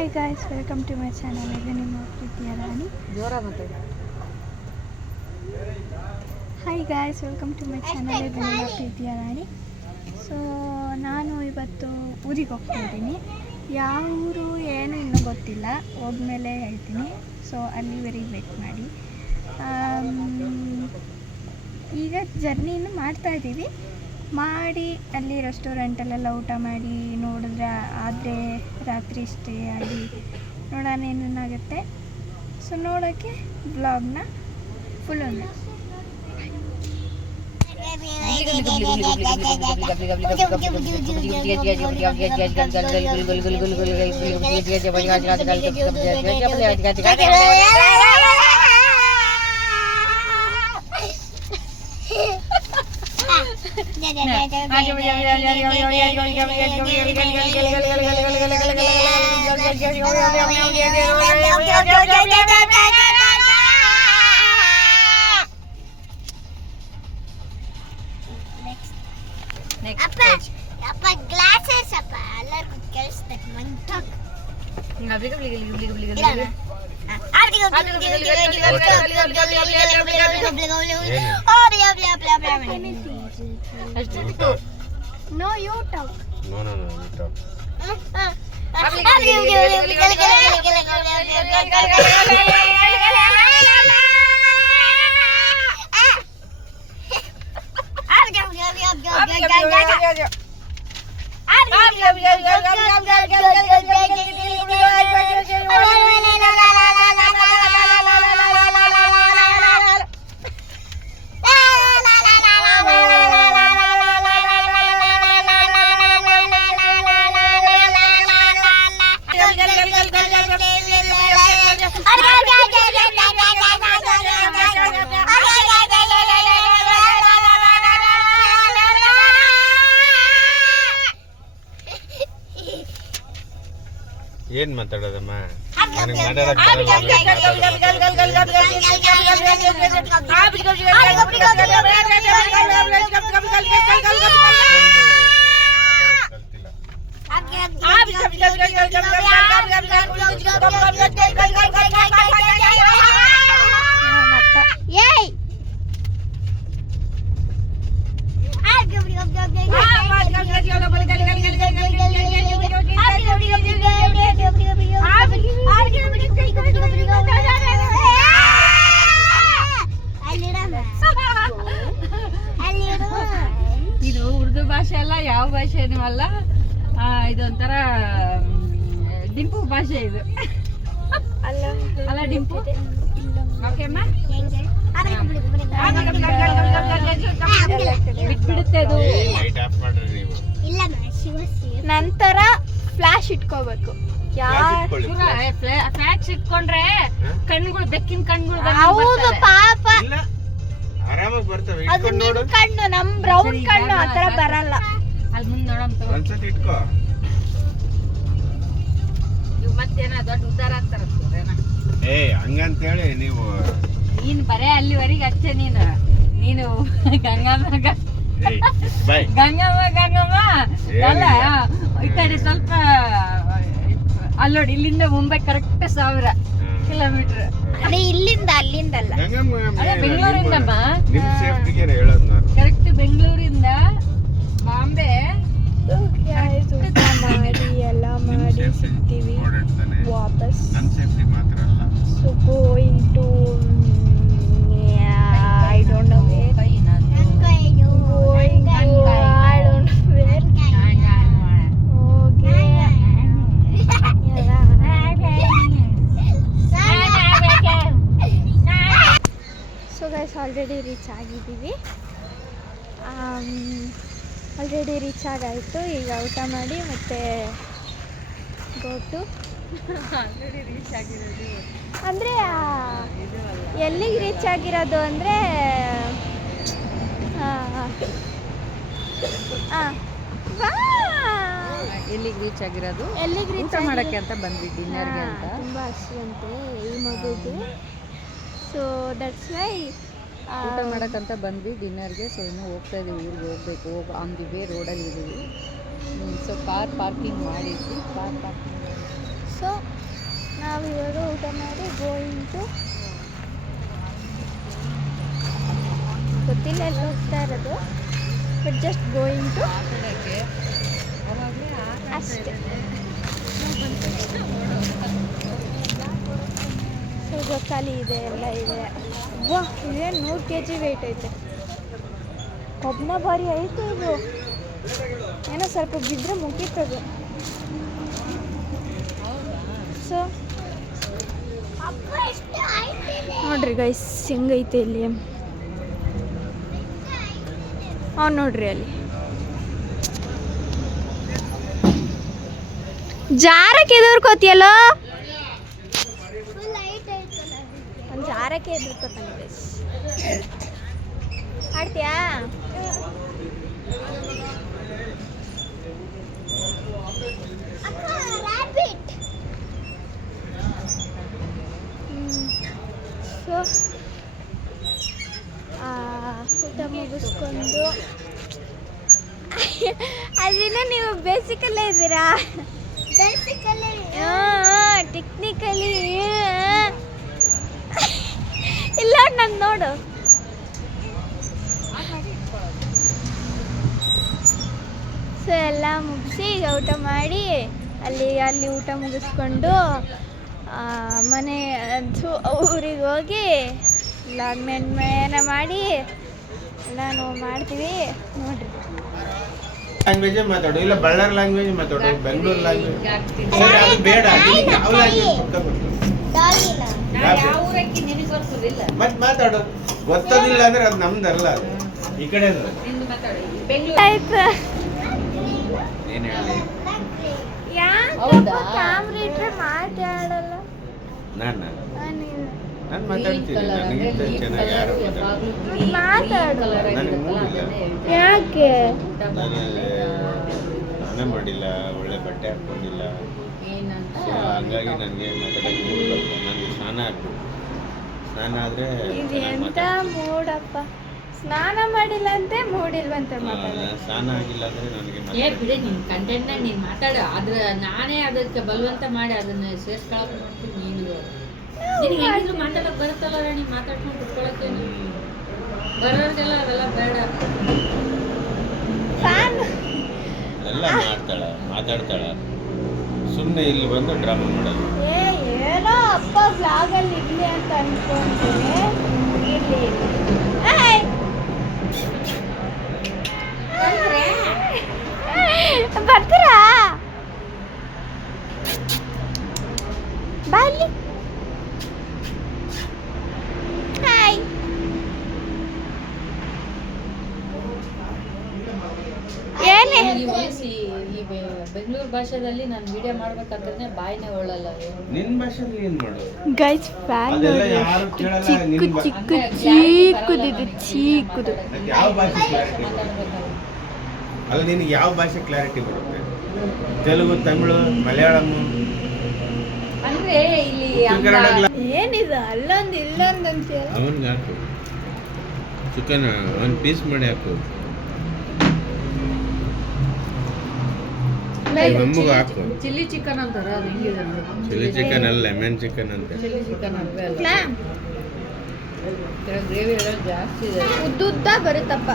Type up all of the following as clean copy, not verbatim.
Hi guys, welcome to my channel. ಇದು ನಿಮ್ಮ ಪ್ರೀತಿಯ Rani. Hi guys, welcome to my channel. ಇದು ನಿಮ್ಮ ಪ್ರೀತಿಯ ರಾಣಿ. ಸೊ ನಾನು ಇವತ್ತು ಊರಿಗೆ ಹೋಗ್ತಾ ಇದ್ದೀನಿ. ಯಾವ ಊರು ಏನು ಇನ್ನೂ ಗೊತ್ತಿಲ್ಲ, ಹೋದ್ಮೇಲೆ ಹೇಳ್ತೀನಿ. ಸೊ ಅಲ್ಲಿವರೆಗೆ ವೇಟ್ ಮಾಡಿ. ಈಗ ಜರ್ನಿಯನ್ನು ಮಾಡ್ತಾಯಿದ್ದೀವಿ. ಮಾಡಿ ಅಲ್ಲಿ ರೆಸ್ಟೋರೆಂಟಲ್ಲೆಲ್ಲ ಊಟ ಮಾಡಿ ನೋಡಿದ್ರೆ ಆದರೆ ರಾತ್ರಿ ಸ್ಟೇ ಆಗಿ ನೋಡೋಣ ಏನೇನಾಗುತ್ತೆ. ಸೊ ನೋಡೋಕ್ಕೆ ಬ್ಲಾಗ್ನ ಫುಲ್ ಒಂದು No, you talk. No, you talk. ಏನ್ ಮಾತಾಡೋದಮ್ಮ? ನನಗೆ ಮಾತಾಡಕ್ಕೆ ಇದು ಉರ್ದು ಭಾಷೆ ಅಲ್ಲ, ಯಾವ ಭಾಷೆನೂ ಅಲ್ಲ. ಇದೊಂಥರ ಡಿಂಪು ಭಾಷೆ ಇದು ಅಲ್ಲ ಡಿಂಪು. ಓಕೆಮ್ಮ, ಬಿಟ್ಬಿಡುತ್ತೆ ಅದು. ನಂತರ ಫ್ಲಾಶ್ ಇಟ್ಕೋಬೇಕು. ಫ್ಲಾಶ್ ಇಟ್ಕೊಂಡ್ರೆ ಕಣ್ಗಳು, ಬೆಕ್ಕಿನ ಕಣ್ಗಳು ಹೌದು ಪಾಪ, ಆರಾಮಾಗಿ ಬರ್ತವೆ. ಅದು ನಿಮ್ ಕಣ್ಣು, ನಮ್ ಬ್ರೌನ್ ಕಣ್ಣು ಆತರ ಬರಲ್ಲ. ಅಲ್ಲಿ ಮುಂದೆ ನೋಡಂತ ಒಂದ್ಸತಿ ಇಟ್ಕೋ. ಇವ್ ಮತ್ತೇನ ದೊಡ್ಡ ಉದ್ದಾರ ಆಗ್ತಾರ. ಹಂಗಂತೇಳಿ ನೀವು ನೀನ್ ಬರೇ ಅಲ್ಲಿವರೆಗೆ ಅಷ್ಟೇ. ನೀನು ಗಂಗಮ್ಮ ಅಲ್ಲ, ಈ ಕಡೆ ಸ್ವಲ್ಪ ಅಲ್ಲೋಡಿ, ಇಲ್ಲಿಂದ ಮುಂಬೈ ಕರೆಕ್ಟ್ 1000 ಕಿಲೋಮೀಟರ್. ಅದೇ ಇಲ್ಲಿಂದ, ಅಲ್ಲಿಂದಲ್ಲ, ಅದೇ ಬೆಂಗಳೂರಿಂದಮ್ಮ. ಕರೆಕ್ಟ್ ಬೆಂಗಳೂರಿಂದ ಬಾಂಬೆ ಮಾಡಿ ಎಲ್ಲ ಮಾಡಿ ಸಿಗ್ತೀವಿ ವಾಪಸ್. So going to I don't know where. Going to I don't know where. Okay. So guys, already reach ಆಗಿದ್ದೀವಿ. ಆಲ್ರೆಡಿ ರೀಚ್ ಆಗಾಯಿತು. ಈಗ ಊಟ ಮಾಡಿ ಮತ್ತೆ ಗೋಟು ಆಲ್ರೆಡಿ ರೀಚ್ ಆಗಿರೋದು ಅಂದರೆ ಎಲ್ಲಿಗೆ ರೀಚ್ ಆಗಿರೋದು ಅಂದರೆ ಎಲ್ಲಿಗೆ ರೀಚ್ ಆಗಿರೋದು? ಎಲ್ಲಿಗೆ ಊಟ ಮಾಡೋಕ್ಕೆ ಅಂತ ಬಂದ್ವಿ, ಡಿನ್ನರ್ಗೆ ಅಂತ. ತುಂಬ ಹಸಿವಂತೆ ಈ ಮಗುಗೆ. ಸೊ ದಟ್ಸ್ ವೈ ಊಟ ಮಾಡೋಕ್ಕಂತ ಬಂದ್ವಿ ಡಿನ್ನರ್ಗೆ. ಸೊ ಇನ್ನೂ ಹೋಗ್ತಾ ಇದ್ದೀವಿ, ಊರಿಗೆ ಹೋಗಬೇಕು. ಆನ್ ದಿ ವೇ ರೋಡಲ್ಲಿ ಇದ್ದೀವಿ. ಸೊ ಕಾರ್ ಪಾರ್ಕಿಂಗ್ ಮಾಡಿದ್ವಿ. ಕಾರ್ ಪಾರ್ಕಿಂಗ್ ಸೊ ನಾವಿವಾಗ ಊಟ ಮಾಡಿ ಗೋಯಿಂಗ್ ಟು ಗೊತ್ತಿಲ್ಲ ಎಲ್ಲ ಹೋಗ್ತಾ ಇರೋದು, ಬಟ್ ಜಸ್ಟ್ ಗೋಯಿಂಗ್ ಟು ಅಷ್ಟೇ. ಸ್ವಲ್ಪ ಖಾಲಿ ಇದೆ, ಎಲ್ಲ ಇದೆ. ವಾ, ಇದೇನು 100 kg ವೆಯ್ಟ್ ಐತೆ. ಕಬ್ಬನ ಭಾರಿ ಐತೆ ಇದು. ಏನೋ ಸ್ವಲ್ಪ ಬಿದ್ದರೆ ಮುಗೀತದು. ಸೊ ನೋಡ್ರಿ ಗೈಸ್ ಹೆಂಗೈತೆ ಇಲ್ಲಿ. ಅವ್ನು ನೋಡ್ರಿ ಅಲ್ಲಿ ಜಾರಕ್ಕೆ ಎದುರ್ಕೋತಿಯಲ್ಲ, ಒಂದು ಜಾರಕ್ಕೆ ಎದುರ್ಕೋತಾನೆ ಗೈಸ್. ಆಡ್ತೀಯಾ? ಸೊ ಊಟ ಮುಗಿಸ್ಕೊಂಡು ಅದನ್ನ ನೀವು ಬೇಸಿಕಲ್ಲೇ ಇದ್ದೀರಾ, ಟೆಕ್ನಿಕಲಿ ಇಲ್ಲ ನಾನು ನೋಡು. ಸೊ ಎಲ್ಲ ಮುಗಿಸಿ ಈಗ ಊಟ ಮಾಡಿ ಅಲ್ಲಿ ಊಟ ಮುಗಿಸ್ಕೊಂಡು ಮನೆ ಊರಿಗೆ ಹೋಗಿ ಲಾಗ್ಮೆಂಟ್ ಮಾಡಿ ಎಲ್ಲಾನು ಮಾಡ್ತೀವಿ ನೋಡ್ರಿ. ಲ್ಯಾಂಗ್ವೇಜೇ ಮಾತಾಡು, ಇಲ್ಲ ಬಳ್ಳಾರಿ ಲ್ಯಾಂಗ್ವೇಜ್ ಮಾತಾಡು, ಬೆಂಗಳೂರು ಲ್ಯಾಂಗ್ವೇಜ್ ಅದು ಬೇಡ. ಯಾವ ಲ್ಯಾಂಗ್ವೇಜ್ ಮತ್ತೆ ಮಾತಾಡು. ಗೊತ್ತದಿಲ್ಲ ಅಂದ್ರೆ ಅದು ನಮ್ದಲ್ಲ, ಅದು ಈ ಕಡೆ ಆಯ್ತು. ಏನ್ ಹೇಳಿ ಕ್ಯಾಮ್ರಾ ಇಟ್ರೆ ಮಾತಾಡಲ್ಲ. ನಾನು ಮಾತಾಡ್ತೀನಿ, ನನಗಿಂತ ಚೆನ್ನಾಗಿ ಯಾರು ಮಾತಾಡು. ನನಗೆ ಮೂಡಿಲ್ಲ, ಯಾಕೆ? ನಾನೇ ಮಾಡಿಲ್ಲ, ಒಳ್ಳೆ ಬಟ್ಟೆ ಹಾಕೊಂಡಿಲ್ಲ, ಸೊ ಹಂಗಾಗಿ ನನಗೆ ಮಾತಾಡೋಕ್ಕೆ ಮೂಡ್ ಬರ್ತದೆ. ನನಗೆ ಸ್ನಾನ ಆಗ್ಬೇಕು, ಸ್ನಾನ ಆದರೆ ಇದು ಎಂತ ಮೂಡಪ್ಪ, ಸ್ನಾನ ಮಾಡಿಲ್ಲ ಅಂತೆ ಮೂಡಿಲ್ವಂತೆ ಮಾತಾಡ. ಸ್ನಾನ ಆಗಿಲ್ಲ ಅಂದರೆ ನನಗೆ ಬಿಡಿ ನಿನ್ನ ಕಂಟೆಂಟ್ನ ನೀನು ಮಾತಾಡು. ಆದ್ರೆ ನಾನೇ ಅದಕ್ಕೆ ಬಲವಂತ ಮಾಡಿ ಅದನ್ನ ಸೇರಿಸ್ಕೊಳಕ್ಕೆ ನೋಡ್ತೀನಿ. ನಿನಗೆ ಹೆಂಗಿದ್ರು ಮಾತಾಡೋಕೆ ಬರುತ್ತಲ್ಲ, ನೀನು ಮಾತಾಡ್ಕೊಂಡು ಕುತ್ಕೊಳ್ಳೋಕೆ ಬರೋರಿಗೆಲ್ಲ ಅವೆಲ್ಲ ಬೇಡ. ಎಲ್ಲ ಮಾತಾಡ್ತಾಳ, ಸುಮ್ಮನೆ ಇಲ್ಲಿ ಬಂದು ಡ್ರಾಮಾ ಮಾಡೋದು. ಏನೋ ಅಪ್ಪ ಬ್ಲಾಗಲ್ಲಿ ಇರ್ಲಿ ಅಂತ ಅನ್ಕೊಂತೀನಿ. ಇರ್ಲಿ ಬರ್ತೀರಾ? ಬಾಲಿ ಹಾಯ್. ಏನೇ ಬೆಂಗಳೂರು ಭಾಷೆದಲ್ಲಿ ನಾನು ವಿಡಿಯೋ ಮಾಡ್ಬೇಕಂದ್ರೆ ಬಾಯಿನೇ ಒಳ್ಳಲ್ಲ. ನಿನ್ನ ಭಾಷೆಯಲ್ಲಿ ಏನು ಮಾಡೋದು ಗೈಸ್? ಫ್ಯಾನ್ ಅದೆಲ್ಲ ಯಾರು ಕೇಳಲ್ಲ. ನಿನ್ನ ಚಿಕ್ಕದಿದೆ, ಚಿಕ್ಕದು. ಯಾವ ಭಾಷೆ ಕ್ಲಾರಿಟಿ ಅಲ್ಲ, ನಿನಗೆ ಯಾವ ಭಾಷೆ ಕ್ಲಾರಿಟಿ ಬರುತ್ತೆ? ತೆಲುಗು, ತಮಿಳು, ಮಲಯಾಳಂ ಅಂದ್ರೆ ಇಲ್ಲಿ ಏನಿದೆ ಅಲ್ಲೊಂದು ಇಲ್ಲೊಂದು ಅಂತೀರ. ಅವನಿಗೆ ಹಾಕು ಚಿಕನ್, ಒಂದು ಪೀಸ್ ಮಾಡಿ ಹಾಕು, ನಮಗೂ ಹಾಕು. ಚಿಲ್ಲಿ ಚಿಕನ್ ಅಂತಾರ, ಅದು ಹೆಂಗಿದೆ ನೋಡಿ. ಚಿಲ್ಲಿ ಚಿಕನ್ ಅಲ್ಲ, ಲೆಮನ್ ಚಿಕನ್ ಅಂತ. ಚಿಲ್ಲಿ ಚಿಕನ್ ಅಲ್ವೇ ಅಲ್ಲ, ಗ್ರೇವಿ ಎಲ್ಲ ಜಾಸ್ತಿ ಇದೆ, ಉದ್ದುದ್ದ ಬರುತ್ತಪ್ಪ.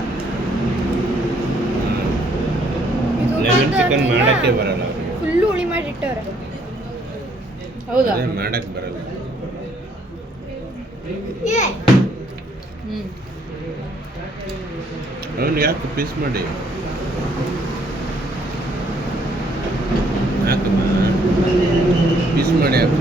ಲೆಮನ್ ಚಿಕನ್ ಮಾಡಕ್ಕೆ ಬರಲ್ಲ ಅವ್ರಿಗೆ, ಫುಲ್ಲು ಹುಳಿ ಮಾಡಿಟ್ಟವ್ರೆ. ಹೌದಾ? ಮಾಡಕ್ ಬರಲ್ಲ. ಅವನು ಯಾಕೆ ಪೀಸ್ ಮಾಡಿ ಹಾಕಮ್ಮ, ಪೀಸ್ ಮಾಡಿ ಹಾಕು.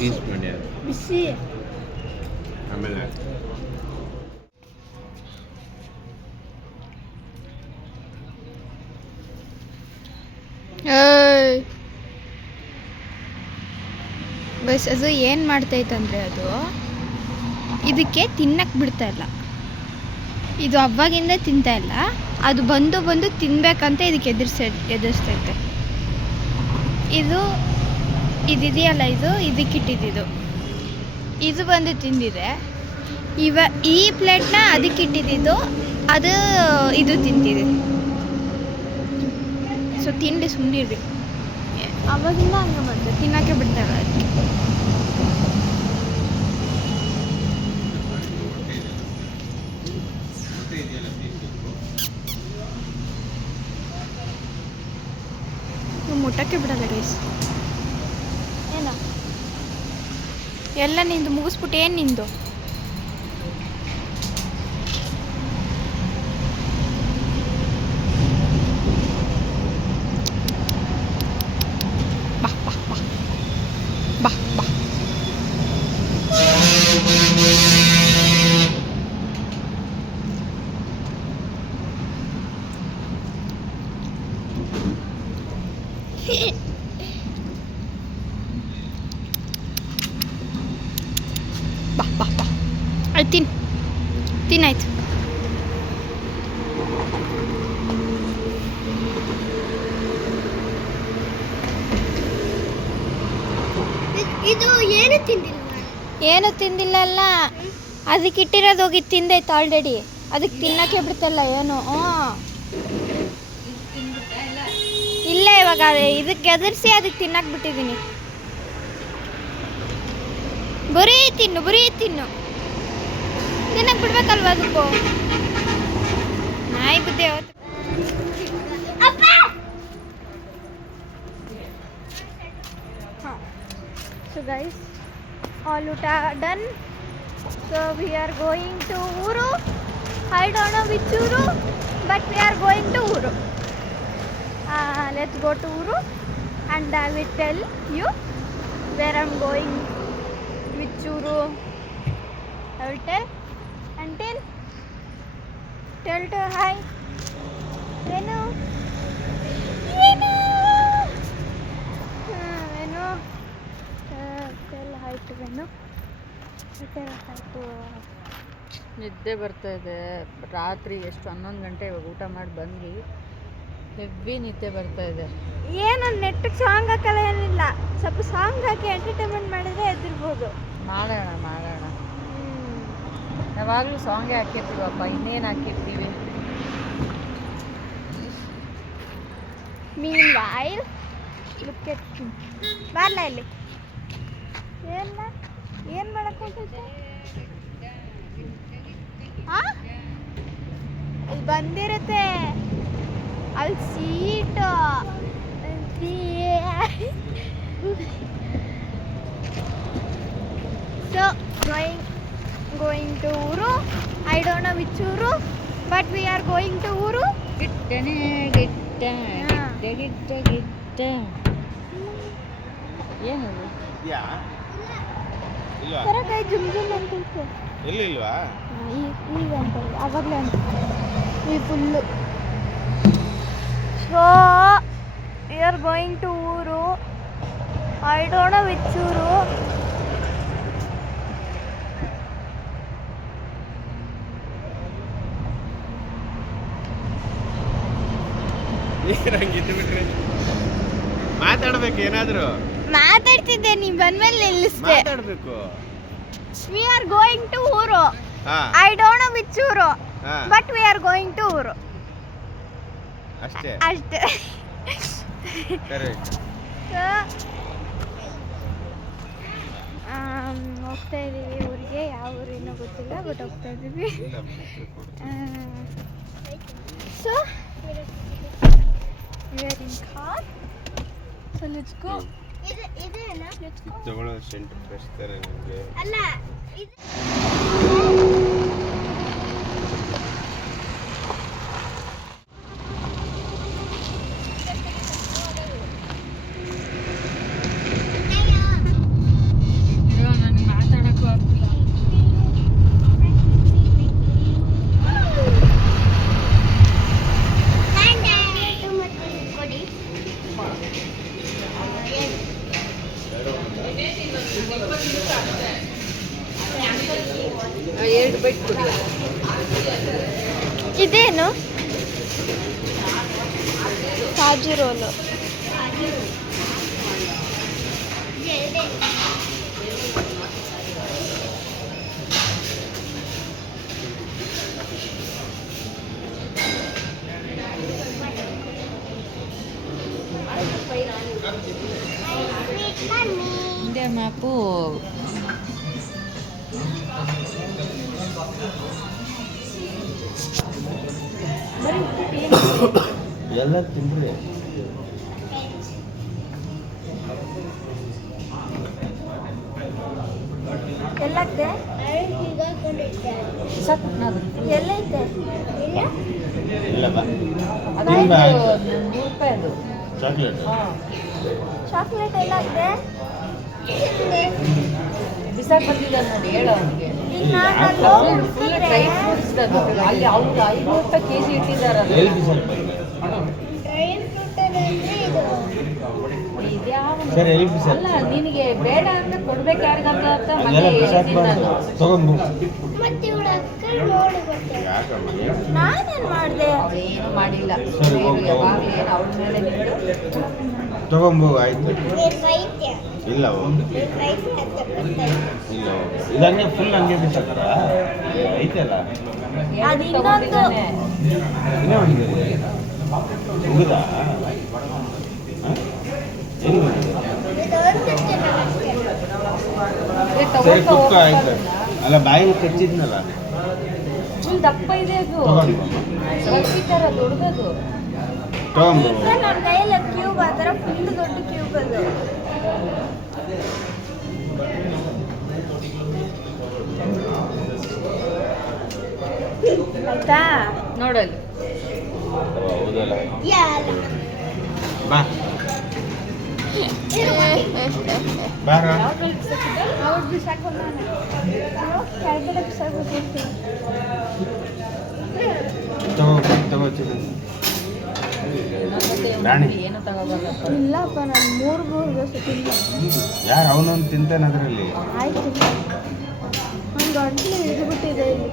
ಪೀಸ್ ಮಾಡಿ ಹಾಕು, ಬಿಸಿ. ಆಮೇಲೆ ಹಾಕು. ಬಸ್ ಅದು ಏನು ಮಾಡ್ತೈತಂದರೆ ಅದು ಇದಕ್ಕೆ ತಿನ್ನಕ್ಕೆ ಬಿಡ್ತಾ ಇಲ್ಲ. ಇದು ಅವಾಗಿಂದ ತಿಂತಾ ಇಲ್ಲ, ಅದು ಬಂದು ತಿನ್ಬೇಕಂತ ಇದಕ್ಕೆ ಎದುರಿಸ್ತೈತೆ. ಇದೆಯಲ್ಲ, ಇದಕ್ಕಿಟ್ಟಿದ್ದು, ಇದು ಬಂದು ತಿಂದಿದೆ. ಈ ಪ್ಲೇಟ್ನ ಅದಕ್ಕಿಟ್ಟಿದ್ದು, ಅದು ಇದು ತಿಂತಿದೆ. ಸೊ ತಿಂಡಿ ಸುಮ್ಮನಿರ್ರಿ, ಅವಾಗಿಂದ ಹಂಗೆ ಮಾಡ್ತಾರೆ, ತಿನ್ನೋಕ್ಕೆ ಬಿಡ್ತಾರೆ ಅದಕ್ಕೆ. ಮುಟ್ಟಕ್ಕೆ ಬಿಡಲ್ಲ ಗೈಸ್. ಏನ ಎಲ್ಲ ನಿಂದು ಮುಗಿಸ್ಬಿಟ್ಟು ಏನು ನಿಂದು? ಬಾ ಬಾ ಬಾ ಬಾ ಬಾ. ಬಾ ಬಾ ಬಾ. ಆಯ್ತು ತಿನ್ನಾಯ್ತು. ಇದು ಏನು ತಿಂದಿಲ್ಲ. ಏನು ತಿಂದಿಲ್ಲ ಅಲ್ಲ, ಅದಕ್ಕೆ ಇಟ್ಟಿರೋದು ಹೋಗಿ ತಿಂದೈತೆ ಆಲ್ರೆಡಿ. ಅದಕ್ಕೆ ತಿನ್ನಕ್ಕೆ ಬಿಡ್ತಲ್ಲ ಏನು. ಇಲ್ಲ ಇವಾಗ ಇದಕ್ಕೆ ಎದುರಿಸಿ ಅದಕ್ಕೆ ತಿನ್ನಕ್ಕೆ ಬಿಟ್ಟಿದ್ದೀನಿ. ಬರೀ ತಿನ್ನು ತಿನ್ನಕ್ಕೆ ಬಿಡ್ಬೇಕಲ್ವ ಅದಕ್ಕೂ. ನಾಯಿ ಬುದ್ಧಿ ಯಾವತ್ತು. So guys, all Uta done. So we are going to Uru. I don't know which Uru, but we are going to Uru. Let's go to Uru and I will tell you where I'm going, which Uru. I will tell. Until tell to hi. Venu. Tell hi to Venu. Tell hi to. ನಿದ್ದೆ ಬರ್ತಾ ಇದೆ. ರಾತ್ರಿ ಎಷ್ಟು 11 ಗಂಟೆ ಇವಾಗ ಊಟ ಮಾಡಿ ಬಂದ್ವಿ. ಹೆವಿ ನಿದ್ದೆ ಬರ್ತಾ ಇದೆ. ಏನು ನೆಟ್ಟಿಗೆ ಸಾಂಗ್ ಹಾಕಲ್ಲ, ಏನಿಲ್ಲ. ಸ್ವಲ್ಪ ಸಾಂಗ್ ಹಾಕಿ ಎಂಟರ್ಟೈನ್ಮೆಂಟ್ ಮಾಡಿದ್ರೆ ಎದ್ದಿರ್ಬೋದು. ಮಾಡೋಣ ಯಾವಾಗಲೂ ಸಾಂಗೇ ಹಾಕಿರ್ತೀವಪ್ಪ, ಇನ್ನೇನು ಹಾಕಿರ್ತೀವಿ. Meanwhile, look at him. ಬಾರ್ಲ ಇಲ್ಲಿ. ಏನು ಮಾಡಕ್ಕೆ ಹೋಗ್ತೈತೆ? ಇಲ್ಲಿ ಬಂದಿರುತ್ತೆ, ಅಲ್ಲಿ seat. So going to Uru. I don't know which Uru, but we are going to Uru. ಗಿಟ್ಟ ಏನದು? ಯಾ ಇಲ್ವಾ? ತರ ಕೈ ಜುಮ್ ಅಂತೈತೆ. ಇಲ್ವಾ? ಈಗ ಅಂತ ಆವಾಗಲೇ ಅಂತ ಈ full. So we are going to Uru. I don't know which Uru. ಏನಂಗಿದ್ದು ಬಿಟ್ರೆ ಮಾತಾಡ್ಬೇಕು, ಏನಾದ್ರು ಮಾತಾಡ್ತಿದ್ದೆ, ನೀ ಬಂದ್ಮೇಲೆ ನಿಲ್ಲಿಸ್ದೆ. ಮಾತಾಡ್ಬೇಕು. We are going to Uru. I don't know which Uru, but we are going to Uru. ಅಷ್ಟೇ ಅಷ್ಟೇ. ಕರೆಕ್ಟ್. ಹೋಗ್ತಾ ಇದ್ದೀವಿ ಊರಿಗೆ. ಯಾವ ಊರಿನೋ ಗೊತ್ತಿಲ್ಲ, ಬಟ್ ಹೋಗ್ತಾ ಇದ್ದೀವಿ. So we are in car. So let's go. ಇದೇನಾ? Let's go. ತಗೊಳ್ಳೋ ಸೆಂಟರ್ ಫ್ರೆಶ್ ತರ ನಿಮಗೆ. ಅಲ್ಲ ಇದು ನನಗೆ ಮಾತಾಡಕ್ಕೂ ಆಗ್ತಿಲ್ಲ. ಕೊಡಿ. 2 ಬೈಟ್ ಕೊಡಿ. ಇದೇನು? ಕಾಜು ರೋಲು. ಮ್ಯಾಪು ಎಲ್ಲ ತಿಂದ್ರಿ ಎಲ್ಲೈತೆ ಎಲ್ಲೈತೆ ಇಲ್ಲ ಬಾ ಅದು ತಿನ್ಬಾ. 100 ರೂಪಾಯಿ ಅದು ಚಾಕ್ಲೇಟ್ ಚಾಕ್ಲೇಟ್ ಎಲ್ಲೈತೆ ಬಿಸಾಕ್ ಬಂದಿದ್ದಾರೆ ನೋಡಿ, ಹೇಳು ಅವನಿಗೆ. ಈಗ ನಾನು ಅಲ್ಲಿ ಯಾಕೆ? ಹೋಗಿ ಫುಲ್ ಹುಡುಕಿದ್ರೆ ಡ್ರೈ ಫ್ರೂಟ್ಸ್ ಅದು ಅಲ್ಲಿ ಅವ್ರು 500 ರೂಪಾಯಿ ಕೆಜಿ ಇಟ್ಟಿದ್ದಾರಲ್ಲ. ಎಲ್ಲಿ ಬಿಸಾಕ್ ಬಂದೆ? ಡ್ರೈ ಫ್ರೂಟ್ ಅಂದ್ರೆ ಇದು ಇದ್ಯಾವ ಸರಿ ಎಲ್ಲಿ ಬಿಸಾಕ್ ಅಲ್ಲ, ನಿನಗೆ ಬೇಡ ಅಂದ್ರೆ ಕೊಡ್ಬೇಕು ಯಾರಿಗಂತ ಅಂತ ಮೊನ್ನೆ ಅದೆಲ್ಲ ಬಿಸಾಕ್ ಹೇಳಿದ್ದೀನಿ ಬಾರ್ದು ನಾನು. ತಗೊಂಡು ಮತ್ತೆ ಇವಳ ಅಕ್ಕ ನೋಡಿ ಬರ್ತಾರೆ ಯಾಕಮ್ಮ ನಾನೇನು ಮಾಡಿದೆ ಅವಳೇನು ಮಾಡಿಲ್ಲ. ಸರಿ, ಹೋಗು, ಯಾವಾಗಲೂ ಏನು ಅವಳ ಮೇಲೆ ನಿಂತು ತಗೊಂಬು ಆಯ್ತು ವೈದ್ಯ ಇಲ್ಲ ಹೋಗು ವೈದ್ಯ ಅಂತ ಬರ್ತಾರೆ ಇಲ್ಲ ಹೋಗು ಇದು ಹಂಗೆ ಫುಲ್ ಹಂಗೆ ಬಿಸಾಕರ ಐತಲ್ಲ ಅದು ಇನ್ನೊಂದು ತಗೊಂಡಿದ್ದಾನೆ. ಇನ್ನೇ ಒಂದು ಮುಗಿದಾ ಎಲ್ಲಿ ಬಂದಿದೆ ಇದು ಒಂದು ಚೆನ್ನಾಗಷ್ಟೇ ಏ, ಸರಿ ತಗೊಂಡು ಕುಕ್ಕ ಆಯ್ತು ಹೋಗ್ತಾನಲ್ಲ. ಅಲ್ಲ ಬಾಯಿಗೆ ಕಚ್ಚಿದ್ನಲ್ಲ ಫುಲ್ ದಪ್ಪ ಇದೆ ಅದು. ತಗೊಂಡು ಬರ್ತಿದ್ದಾರ ದೊಡ್ಡದು. ತಗೊಂಡು ಈಗ ನನ್ನ ಕೈಯಲ್ಲಿ ಕ್ಯೂಬ್ ಆ ಥರ ಫುಲ್ ದೊಡ್ಡ ಕ್ಯೂಬ್ ಅದು ಆಯ್ತಾ ನೋಡಲ್ಲಿ ಹೌದಲ್ಲ ಯಾಲ ಬಾ ಬಾರ ಅವ್ರು ಬಿಸಾಕೊಂಡು ನಾನು ಕೆಳಗಡೆ ಬಿಸಾಕ್ಬಿಟ್ಟಿರ್ತೀನಿ ತಗೋ ಚಿನ್ನ ರಾಣಿ. ಏನು ತಗೋಬಾರ್ದಪ್ಪ. ಇಲ್ಲಪ್ಪ ನಾನು ಮೂರು ದೋಸೆ ತಿಂದೆ ಯಾರು ಅವನೊಂದು ತಿಂತಾನೆ ಅದರಲ್ಲಿ ಆಯ್ತು ಒಂದು ಗಂಟಲು ಹಿಡಿದ್ಬಿಟ್ಟಿದೆ ಇಲ್ಲಿ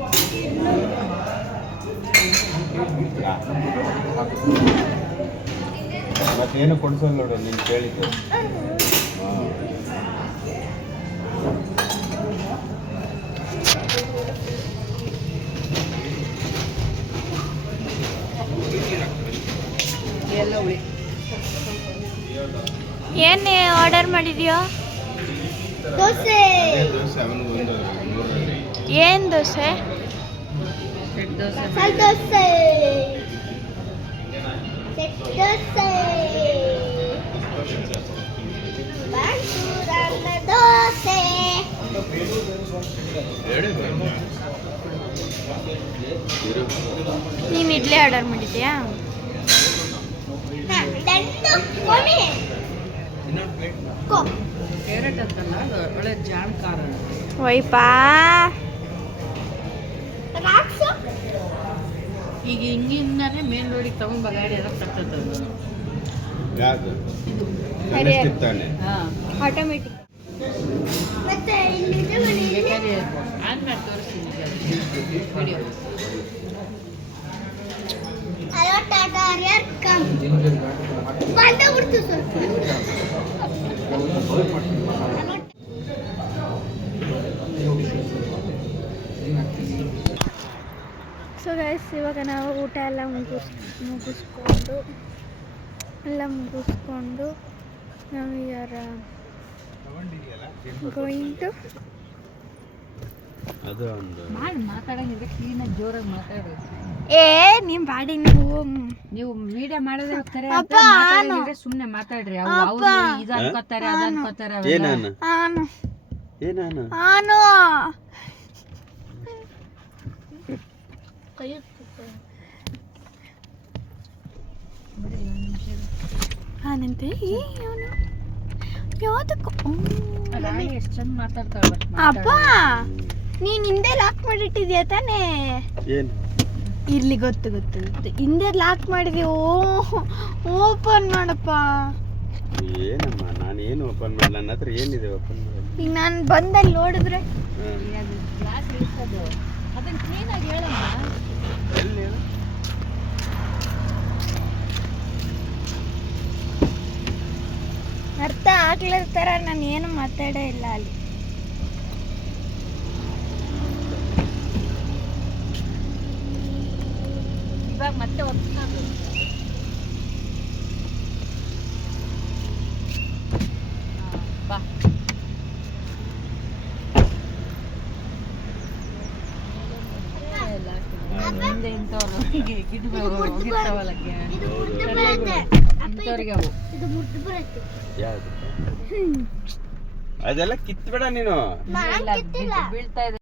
ಮತ್ತೇನು ಕೊಡ್ಸಲ್ಲ ನೋಡು ನೀನು ಕೇಳಿದ್ದು ಎಲ್ಲ ಉಳಿ. ಏನು ಆರ್ಡರ್ ಮಾಡಿದ್ಯೋ ದೋಸೆ ದೋಸೆ ಅವನಿಗೆ ಒಂದು ಮೂರರಲ್ಲಿ ಏನು ದೋಸೆ ಸೆಟ್ ದೋಸೆ ಮಸಾಲೆ ದೋಸೆ ಸೆಟ್ ದೋಸೆ ಬಾಂಡೂರನ್ನ ದೋಸೆ ನೀನು ಇಡ್ಲಿ ಆರ್ಡರ್ ಮಾಡಿದ್ಯಾ ದಂಡು ಕೊನೆ ಕೋ ಕ್ಯಾರೆಟ್ ಅಂತಲ್ಲ, ಅದು ಒಳ್ಳೆ ಜಾಣ್ ಖಾರ. ಒಯ್ಪಾ ರಾಕ್ಸು ಈಗ ಹಿಂಗಿಂದಾನೆ ಮೇನ್ ರೋಡಿಗೆ ತಗೊಂಡ್ ಗಾಡಿ ಎಲ್ಲ ಕಟ್ಟತ್ತದ. ಯಾವುದು ಸರಿ. ತಾನೆ ಹಾಂ, ಆಟೋಮೆಟಿಕ್ ಮತ್ತೆ ಇಲ್ಲಿ ಮನೆ ಬೇಕಾದ್ರೆ ಆದ್ಮೇಲೆ ತೋರಿಸ್ತೀನಿ ವಿಡಿಯೋ. ಅರವತ್ತಾರು ಕಮ್ ಬಂದ ಬಿಡ್ತು ಸ್ವಲ್ಪ ಸೊ ಗೈಸ್ ಇವಾಗ ನಾವು ಊಟ ಎಲ್ಲ ಮುಗಿಸ್ಕೊಂಡು ನಾವು ಯಾರ ಗೋಯಿಂಗ್ ಟು ಅದು ಒಂದು ಮಾತಾಡಂಗಿದ್ರೆ ಕ್ಲೀನಾಗಿ ಜೋರಾಗಿ ಮಾತಾಡಿ. ಏ ನಿಮ್ಮ ಬಾಡಿ ನೀವು ವಿಡಿಯೋ ಮಾಡೋದೇ ಕರೆ ಅಪ್ಪ, ಸುಮ್ಮನೆ ಮಾತಾಡ್ರಿ. ಅಪ್ಪ. ಅವ್ರು ಇದು ಅನ್ಕೋತಾರೆ ಅದು ಅನ್ಕೋತಾರೆ ಅವೆಲ್ಲ. ಏನಾನ ಆನು ಏನಾನ ಆನು ಆನಂತೆ ಅವನು ಯಾವ್ದಕ್ಕೂ ರಾಣಿ ಎಷ್ಟು ಚಂದ ಮಾತಾಡ್ತಾಳೆ but ಅಪ್ಪ ನೀನ್ ಹಿಂದೆ ಲಾಕ್ ಮಾಡಿಟ್ಟಿದ್ಯಾ ತಾನೇ ಏನು ಇರ್ಲಿ ಗೊತ್ತು ಹಿಂದೆ ಲಾಕ್ ಮಾಡಿದ್ಯ ಓಪನ್ ಮಾಡಪ್ಪ ಏನಮ್ಮ ನಾನು ಏನು ಓಪನ್ ಮಾಡಲ್ಲ ನನ್ನ ಹತ್ರ ಏನಿದೆ ಓಪನ್ ಮಾಡಲ್ಲ ಈಗ ನಾನು ಬಂದಲ್ಲಿ ನೋಡಿದ್ರೆ ಅದು ಗ್ಲಾಸ್ ಇಳಿಸೋದು ಅದನ್ನ ಕ್ಲೀನಾಗಿ ಹೇಳಮ್ಮ. ಎಲ್ಲಿ ಹೇಳು? ಅರ್ಥ ಆಗ್ಲಿರ ಥರ ನಾನು ಏನು ಮಾತಾಡೇ ಇಲ್ಲ ಅಲ್ಲಿ ಇವಾಗ ಮತ್ತೆ ಒತ್ತದು. ಬಾ ಹಿಂದೆ ಇಂಥವ್ರು ಗಿಡ ಹೋಗಿರ್ತಾವಲ್ಲ ಇದು ಮುರ್ದು ಬರುತ್ತೆ ಇಂಥವ್ರಿಗೆ ಅವು ಇದು ಮುರ್ದು ಬರುತ್ತೆ ಯಾವ್ದು ಅದೆಲ್ಲ ಕಿತ್ಬೇಡ ನೀನು ನಾನು ಕಿತ್ತಿಲ್ಲ ಬೀಳ್ತಾ ಇದೆ